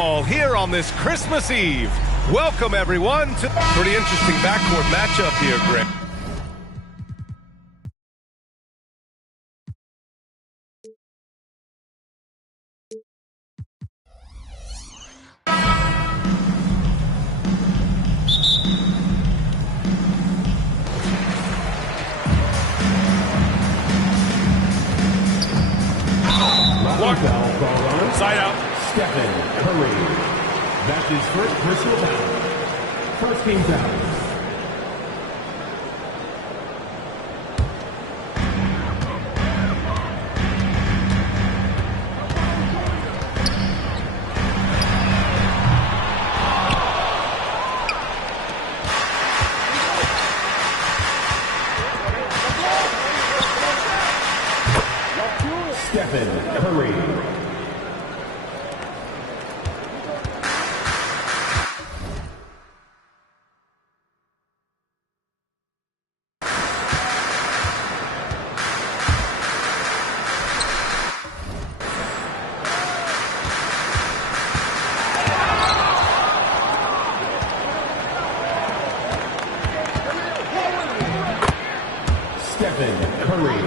All here on this Christmas Eve. Welcome everyone to pretty interesting backcourt matchup here, Greg. Side out. Stephen Curry. That's his first personal foul. First team foul. Stephen Curry. Stephen Curry.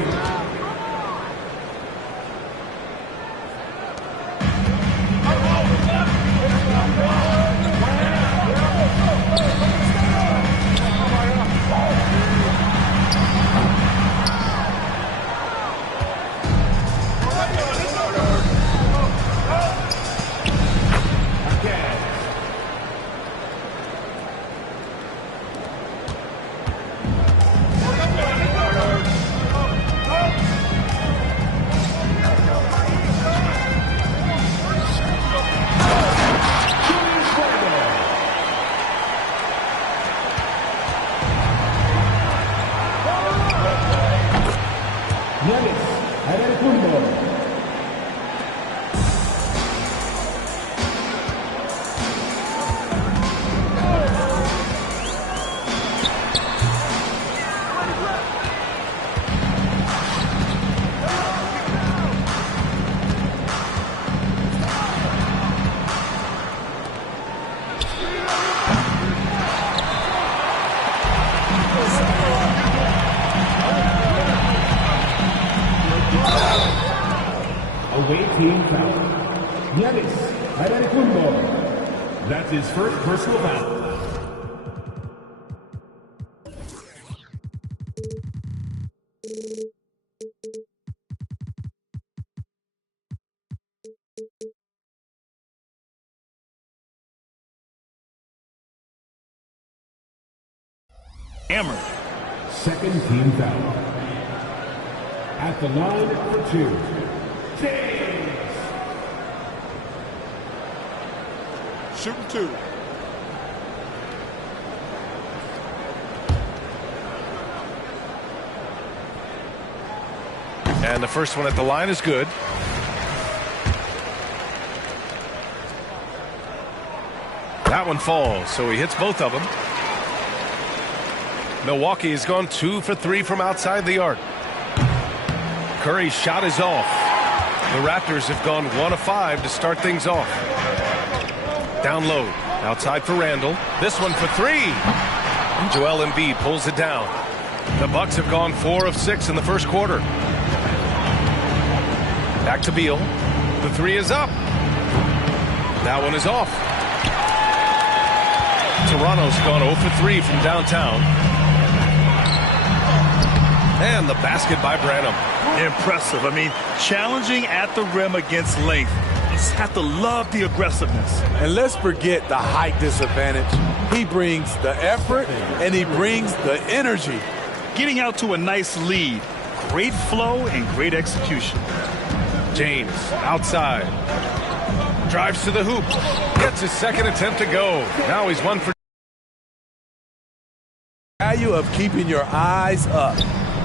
Away team foul. Giannis Antetokounmpo. That's his first personal foul. Hammer. Second team foul. At the line for two. James. Shooting two. And the first one at the line is good. That one falls, so he hits both of them. Milwaukee has gone 2 for 3 from outside the arc. Curry's shot is off. The Raptors have gone 1 of 5 to start things off. Down low, outside for Randall. This one for 3. Joel Embiid pulls it down. The Bucks have gone 4 of 6 in the first quarter. Back to Beal. The 3 is up. That one is off. Toronto's gone 0 for 3 from downtown. And the basket by Branham. Impressive. I mean, challenging at the rim against length. You just have to love the aggressiveness. And let's forget the height disadvantage. He brings the effort and he brings the energy. Getting out to a nice lead. Great flow and great execution. James outside. Drives to the hoop. Gets his second attempt to go. Now he's 1 for. Value of keeping your eyes up.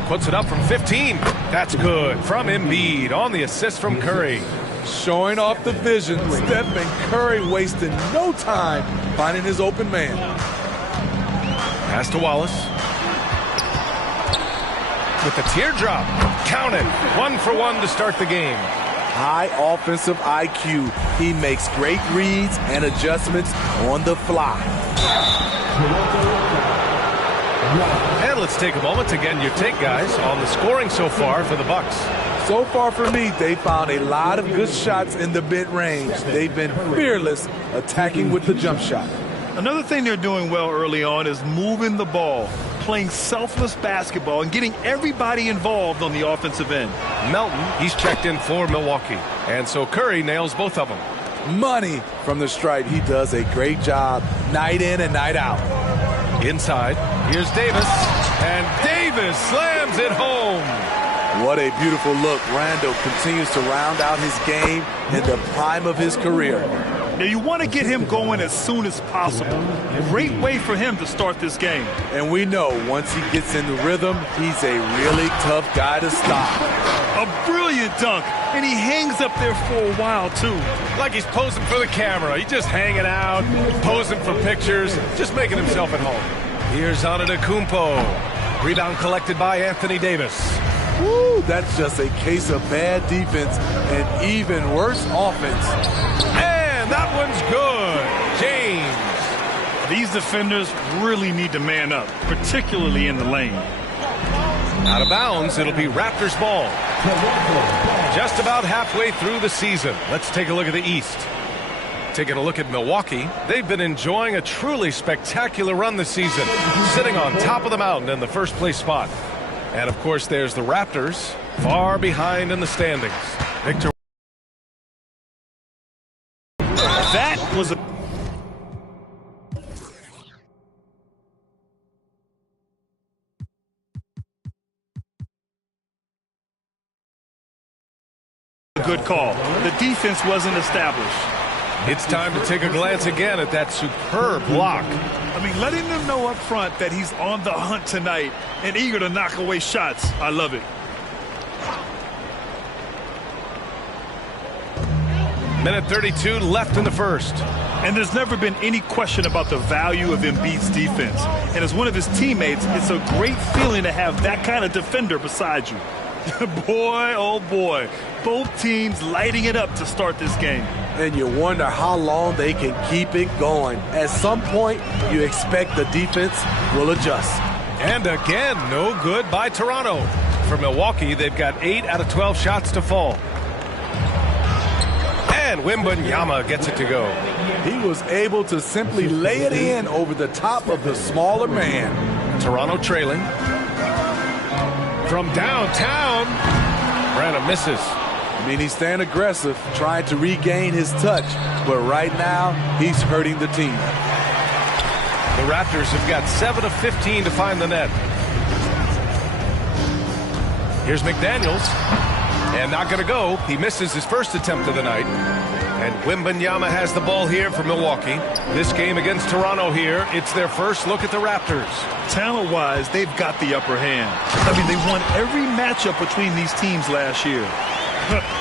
Puts it up from 15. That's good. From Embiid on the assist from Curry. Showing off the vision. Stephen Curry wasting no time finding his open man. Pass to Wallace. With the teardrop. Count it. 1 for 1 to start the game. high offensive IQ. He makes great reads and adjustments on the fly. And let's take a moment to get your take, guys, on the scoring so far for the Bucks. So far for me, they found a lot of good shots in the mid-range. They've been fearless attacking with the jump shot. Another thing they're doing well early on is moving the ball, playing selfless basketball, and getting everybody involved on the offensive end. Melton, he's checked in for Milwaukee. And so Curry nails both of them. Money from the stripe. He does a great job night in and night out. Inside, here's Davis. And Davis slams it home. What a beautiful look. Randle continues to round out his game in the prime of his career. Now, you want to get him going as soon as possible. Great way for him to start this game. And we know once he gets in the rhythm, he's a really tough guy to stop. A brilliant dunk, and he hangs up there for a while, too. Like he's posing for the camera. He's just hanging out, posing for pictures, just making himself at home. Here's Antetokounmpo. Rebound collected by Anthony Davis. Woo, that's just a case of bad defense and even worse offense. And that one's good. James. These defenders really need to man up, particularly in the lane. Out of bounds, it'll be Raptors ball. Just about halfway through the season. Let's take a look at the East. Taking a look at Milwaukee, they've been enjoying a truly spectacular run this season, sitting on top of the mountain in the first place spot. And of course, there's the Raptors, far behind in the standings. Victor. That was a good call. The defense wasn't established. It's time to take a glance again at that superb block. I mean, letting them know up front that he's on the hunt tonight and eager to knock away shots. I love it. Minute 32 left in the first. And there's never been any question about the value of Embiid's defense. And as one of his teammates, it's a great feeling to have that kind of defender beside you. Boy, oh boy, both teams lighting it up to start this game. And you wonder how long they can keep it going. At some point, you expect the defense will adjust. And again, no good by Toronto. For Milwaukee, they've got 8 out of 12 shots to fall. And Wembanyama gets it to go. He was able to simply lay it in over the top of the smaller man. Toronto trailing. From downtown, Brandon misses. I mean, he's staying aggressive, trying to regain his touch, but right now, he's hurting the team. The Raptors have got 7 of 15 to find the net. Here's McDaniels, and not going to go. He misses his first attempt of the night. And Wembanyama has the ball here for Milwaukee. This game against Toronto here, it's their first look at the Raptors. Talent-wise, they've got the upper hand. I mean, they won every matchup between these teams last year.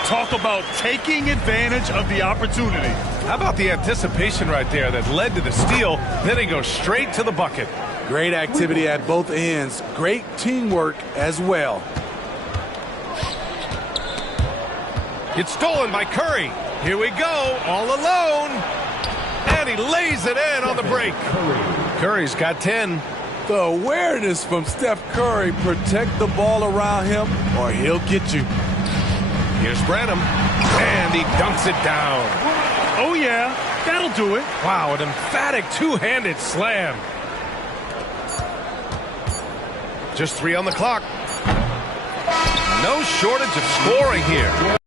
Talk about taking advantage of the opportunity. How about the anticipation right there that led to the steal, then he goes straight to the bucket. Great activity at both ends. Great teamwork as well. It's stolen by Curry. Here we go, all alone. And he lays it in on the break. Curry's got 10. The awareness from Steph Curry. Protect the ball around him or he'll get you. Here's Branham, and he dunks it down. Oh, yeah, that'll do it. Wow, an emphatic two-handed slam. Just 3 on the clock. No shortage of scoring here.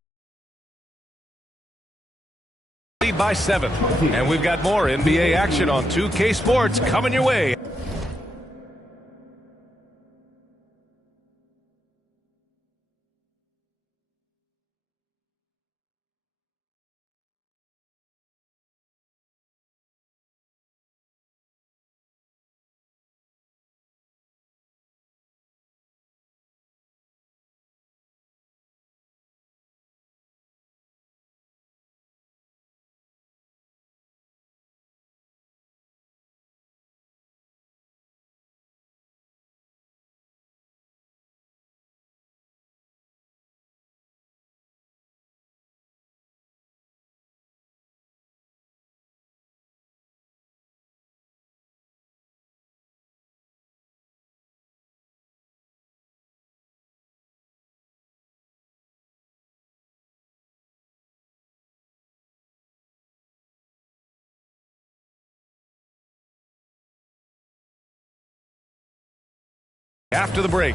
Lead by 7. And we've got more NBA action on 2K Sports coming your way. After the break.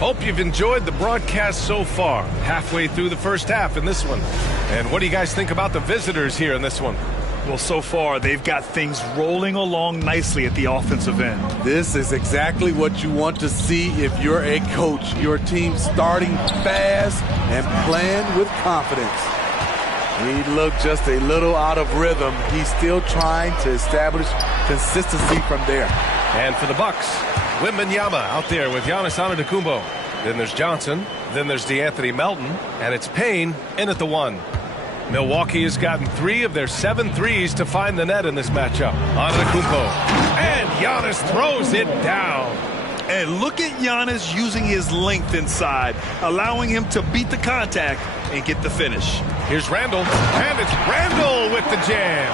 Hope you've enjoyed the broadcast so far. Halfway through the first half in this one. And what do you guys think about the visitors here in this one? Well, so far, they've got things rolling along nicely at the offensive end. This is exactly what you want to see if you're a coach. Your team starting fast and playing with confidence. He looked just a little out of rhythm. He's still trying to establish consistency from there. And for the Bucks, Wembanyama out there with Giannis Antetokounmpo. Then there's Johnson. Then there's DeAnthony Melton. And it's Payne in at the 1. Milwaukee has gotten 3 of their 7 threes to find the net in this matchup. Antetokounmpo. And Giannis throws it down. And look at Giannis using his length inside, allowing him to beat the contact and get the finish. Here's Randall. And it's Randall with the jam.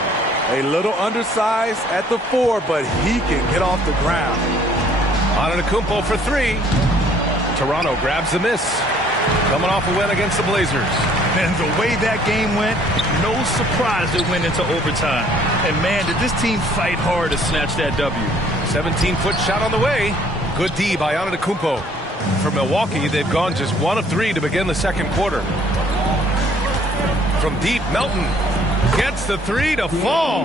A little undersized at the 4, but he can get off the ground. Antetokounmpo for 3. Toronto grabs the miss. Coming off a win against the Blazers. And the way that game went, no surprise it went into overtime. And man, did this team fight hard to snatch that W. 17-foot shot on the way. Good D by Antetokounmpo. For Milwaukee, they've gone just 1 of 3 to begin the second quarter. From deep, Melton gets the 3 to fall.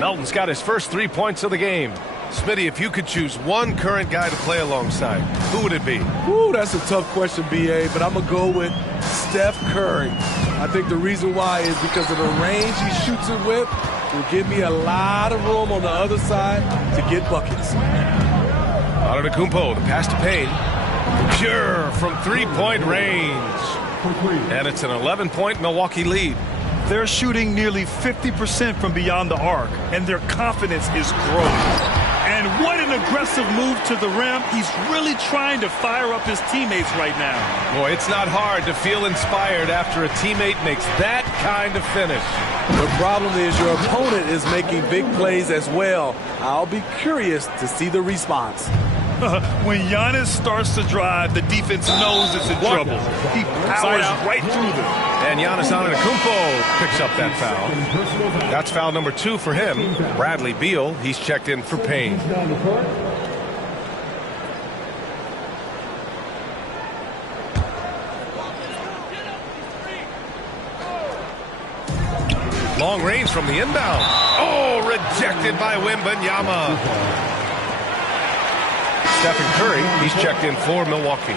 Melton's got his first 3 points of the game. Smitty, if you could choose one current guy to play alongside, who would it be? Ooh, that's a tough question, B.A., but I'm going to go with Steph Curry. I think the reason why is because of the range he shoots it with will give me a lot of room on the other side to get buckets. Antetokounmpo, the pass to Payne. Pure from three-point range. And it's an 11-point Milwaukee lead. They're shooting nearly 50% from beyond the arc, and their confidence is growing. And what an aggressive move to the rim. He's really trying to fire up his teammates right now. Boy, it's not hard to feel inspired after a teammate makes that kind of finish. The problem is your opponent is making big plays as well. I'll be curious to see the response. When Giannis starts to drive, the defense knows it's in trouble. He powers right through them. And Giannis Antetokounmpo picks up that foul. That's foul number 2 for him. Bradley Beal, he's checked in for Payne. Long range from the inbound. Oh, rejected by Wembanyama. Stephen Curry, he's checked in for Milwaukee.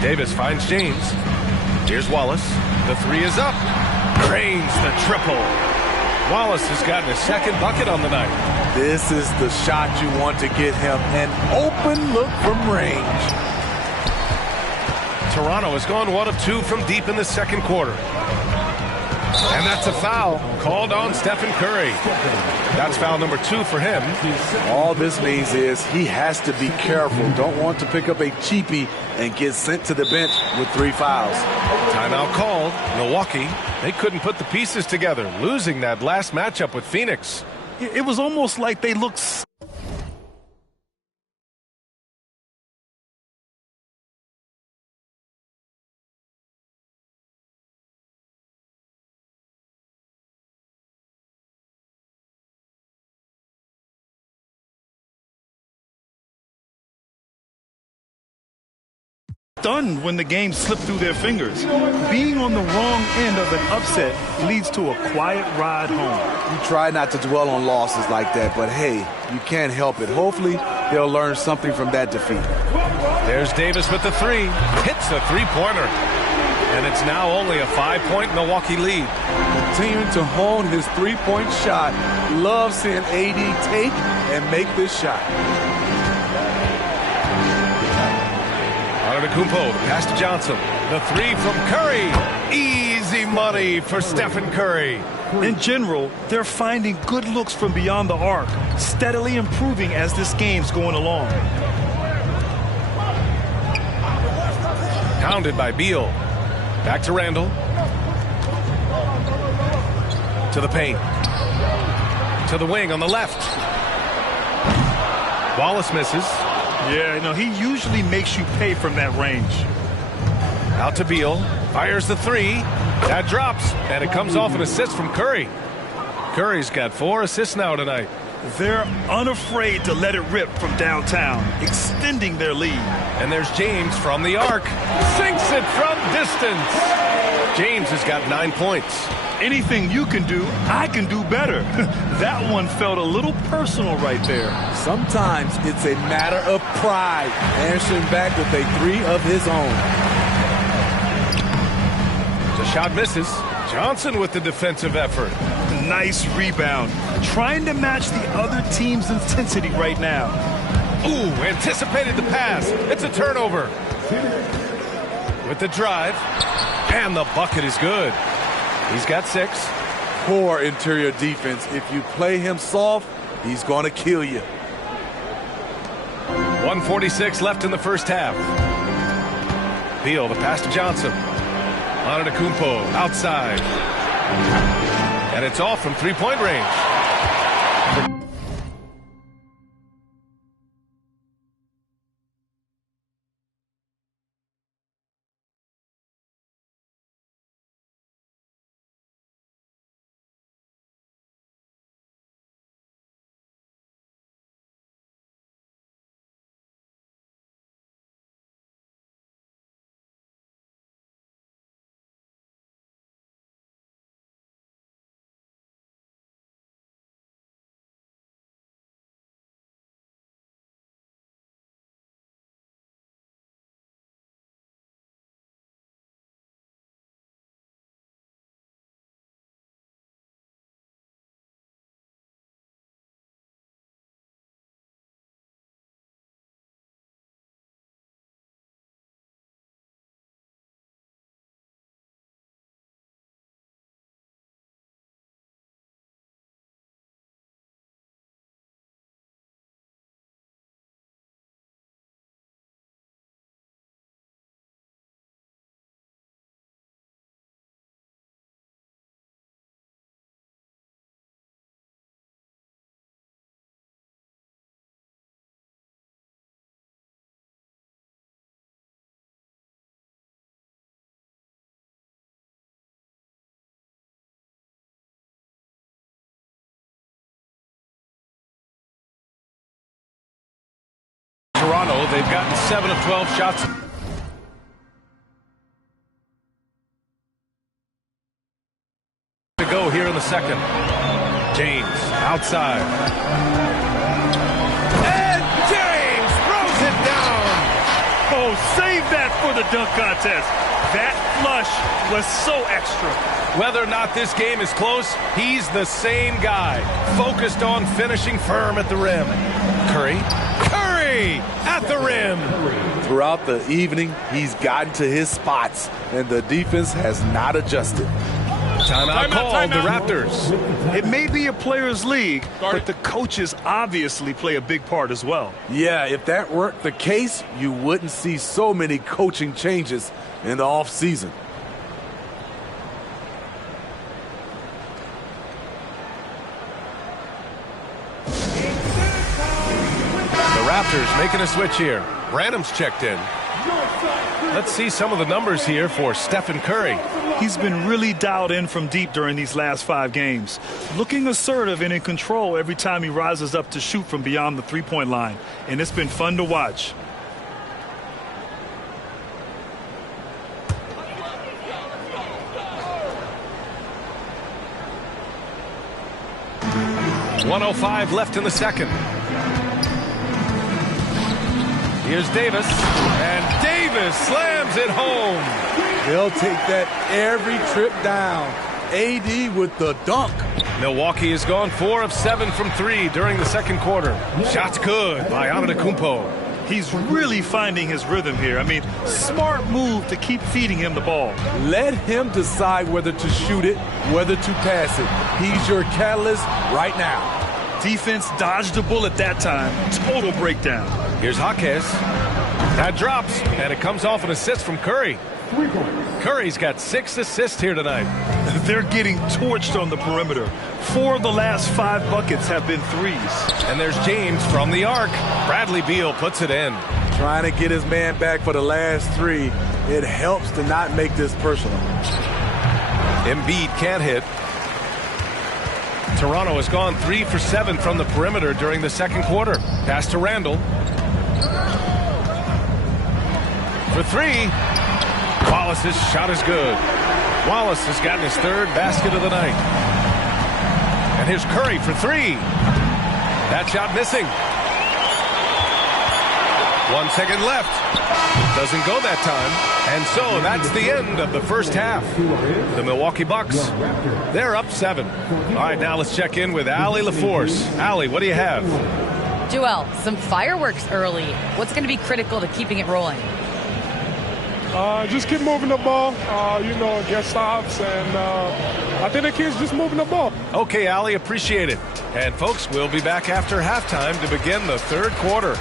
Davis finds James. Here's Wallace. The 3 is up. Drains the triple. Wallace has gotten his second bucket on the night. This is the shot you want to get him. An open look from range. Toronto has gone 1 of 2 from deep in the second quarter. And that's a foul called on Stephen Curry. That's foul number 2 for him. All this means is he has to be careful. Don't want to pick up a cheapie and get sent to the bench with 3 fouls. Timeout called. Milwaukee, they couldn't put the pieces together, losing that last matchup with Phoenix. It was almost like they looked... stunned when the game slipped through their fingers. Being on the wrong end of an upset leads to a quiet ride home. You try not to dwell on losses like that, but hey, you can't help it. Hopefully, they'll learn something from that defeat. There's Davis with the 3. Hits a 3-pointer. And it's now only a 5-point Milwaukee lead. Continuing to hone his 3-point shot. Love seeing AD take and make this shot. Antetokounmpo, the pass to Johnson. The 3 from Curry. Easy money for Stephen Curry. In general, they're finding good looks from beyond the arc, steadily improving as this game's going along. Pounded by Beal. Back to Randall. To the paint. To the wing on the left. Wallace misses. Yeah, you know, he usually makes you pay from that range. Out to Beal. Fires the three. That drops. And it comes off an assist from Curry. Curry's got 4 assists now tonight. They're unafraid to let it rip from downtown, extending their lead. And there's James from the arc. Sinks it from distance. James has got 9 points. Anything you can do, I can do better. That one felt a little personal right there. Sometimes it's a matter of pride, answering back with a 3 of his own. The shot misses. Johnson with the defensive effort. Nice rebound. Trying to match the other team's intensity right now. Ooh, anticipated the pass. It's a turnover. With the drive. And the bucket is good. He's got 6. Poor interior defense. If you play him soft, he's going to kill you. 1:46 left in the first half. Beal, the pass to Johnson. Antetokounmpo outside. And it's off from three-point range. Toronto, they've gotten 7 of 12 shots. To go here in the second. James outside. And James throws it down. Oh, save that for the dunk contest. That flush was so extra. Whether or not this game is close, he's the same guy. Focused on finishing firm at the rim. Curry at the rim. Throughout the evening, he's gotten to his spots, and the defense has not adjusted. Timeout called, the Raptors. It may be a players' league, but the coaches obviously play a big part as well. Yeah, if that weren't the case, you wouldn't see so many coaching changes in the offseason. Raptors making a switch here. Branham's checked in. Let's see some of the numbers here for Stephen Curry. He's been really dialed in from deep during these last 5 games. Looking assertive and in control every time he rises up to shoot from beyond the three-point line. And it's been fun to watch. .105 left in the second. Here's Davis, and Davis slams it home. They'll take that every trip down. AD with the dunk. Milwaukee has gone 4 of 7 from 3 during the second quarter. Shots good by Antetokounmpo. He's really finding his rhythm here. I mean, smart move to keep feeding him the ball. Let him decide whether to shoot it, whether to pass it. He's your catalyst right now. Defense dodged a bullet that time. Total breakdown. Here's Jaquez. That drops, and it comes off an assist from Curry. 3 points. Curry's got 6 assists here tonight. They're getting torched on the perimeter. 4 of the last 5 buckets have been threes. And there's James from the arc. Bradley Beal puts it in. Trying to get his man back for the last 3. It helps to not make this personal. Embiid can't hit. Toronto has gone 3 for 7 from the perimeter during the second quarter. Pass to Randall. For 3. Wallace's shot is good. Wallace has gotten his 3rd basket of the night. And here's Curry for 3. That shot missing. 1 second left. Doesn't go that time. And so that's the end of the first half. The Milwaukee Bucks, they're up 7. All right, now let's check in with Allie LaForce. Allie, what do you have? Joel, some fireworks early. What's going to be critical to keeping it rolling? Just keep moving the ball, get stops, and I think the kids just moving the ball. Okay, Allie, appreciate it. And folks, we'll be back after halftime to begin the third quarter.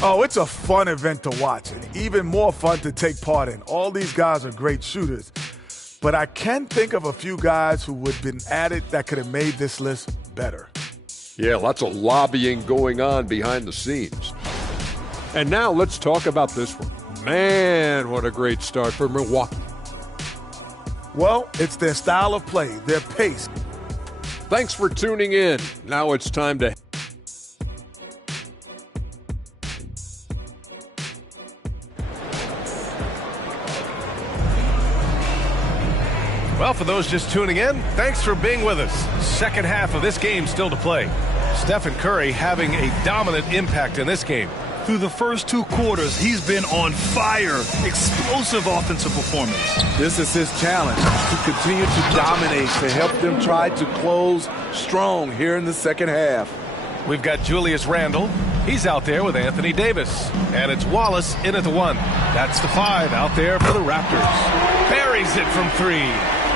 Oh, it's a fun event to watch and even more fun to take part in. All these guys are great shooters. But I can think of a few guys who would have been added that could have made this list better. Yeah, lots of lobbying going on behind the scenes. And now let's talk about this one. Man, what a great start for Milwaukee. Well, it's their style of play, their pace. Thanks for tuning in. Now it's time to... Well, for those just tuning in, thanks for being with us. Second half of this game still to play. Stephen Curry having a dominant impact in this game. Through the first 2 quarters, he's been on fire. Explosive offensive performance. This is his challenge, to continue to dominate, to help them try to close strong here in the second half. We've got Julius Randle. He's out there with Anthony Davis. And it's Wallace in at the 1. That's the 5 out there for the Raptors. Buries it from 3.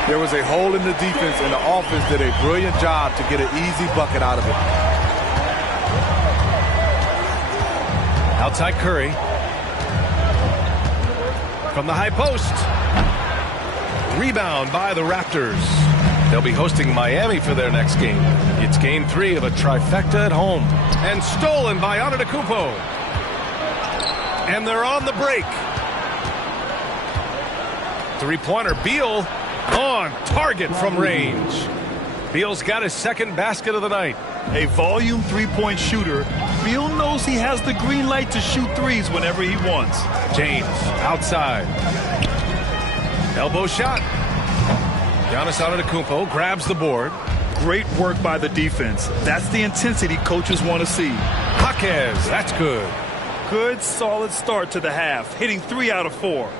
There was a hole in the defense, and the offense did a brilliant job to get an easy bucket out of it. Outside Curry. From the high post. Rebound by the Raptors. They'll be hosting Miami for their next game. It's game 3 of a trifecta at home. And stolen by Antetokounmpo. And they're on the break. 3-pointer. Beal on target from range. Beal's got his 2nd basket of the night. A volume 3-point shooter. Beal knows he has the green light to shoot threes whenever he wants. James outside. Elbow shot. Giannis Antetokounmpo grabs the board. Great work by the defense. That's the intensity coaches want to see. Jaquez, that's good. Good, solid start to the half, hitting 3 out of 4.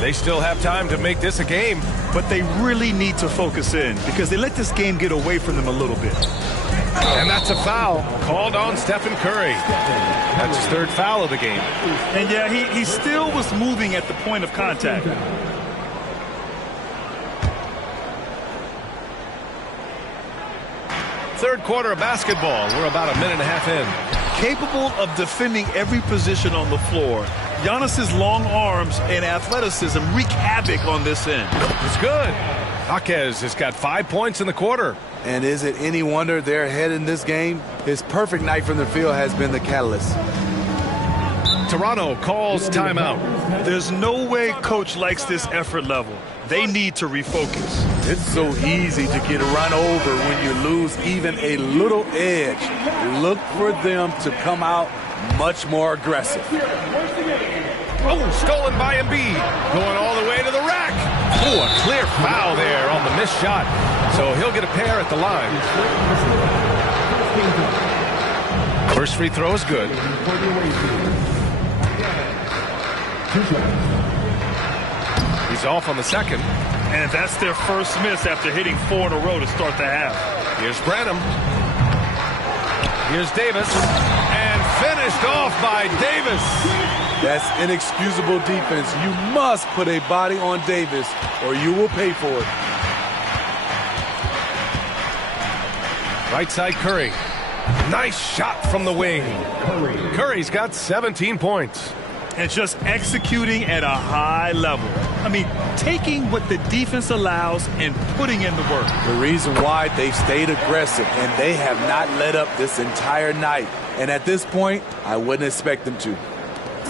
They still have time to make this a game. But they really need to focus in because they let this game get away from them a little bit. And that's a foul called on Stephen Curry. That's his 3rd foul of the game. And yeah, he still was moving at the point of contact. Third quarter of basketball. We're about a minute and a half in. Capable of defending every position on the floor. Giannis's long arms and athleticism wreak havoc on this end. It's good. Jaquez has got 5 points in the quarter. And is it any wonder they're ahead in this game? His perfect night from the field has been the catalyst. Toronto calls timeout. There's no way coach likes this effort level. They need to refocus. It's so easy to get run over when you lose even a little edge. Look for them to come out much more aggressive. Oh, stolen by Embiid. Going all the way to the rack. Oh, a clear foul there on the missed shot. So he'll get a pair at the line. First free throw is good. He's off on the second. And that's their first miss after hitting 4 in a row to start the half. Here's Branham. Here's Davis. And finished off by Davis. That's inexcusable defense. You must put a body on Davis or you will pay for it. Right side Curry. Nice shot from the wing. Curry's got 17 points. And just executing at a high level. I mean, taking what the defense allows and putting in the work. The reason why they've stayed aggressive and they have not let up this entire night. And at this point, I wouldn't expect them to.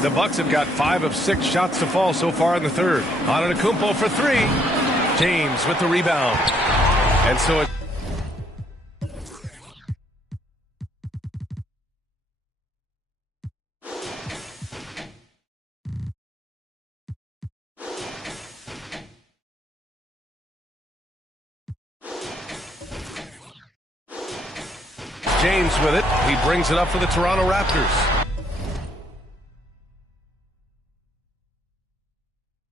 The Bucks have got 5 of 6 shots to fall so far in the third. Antetokounmpo for 3. James with the rebound. And so it James with it. He brings it up for the Toronto Raptors.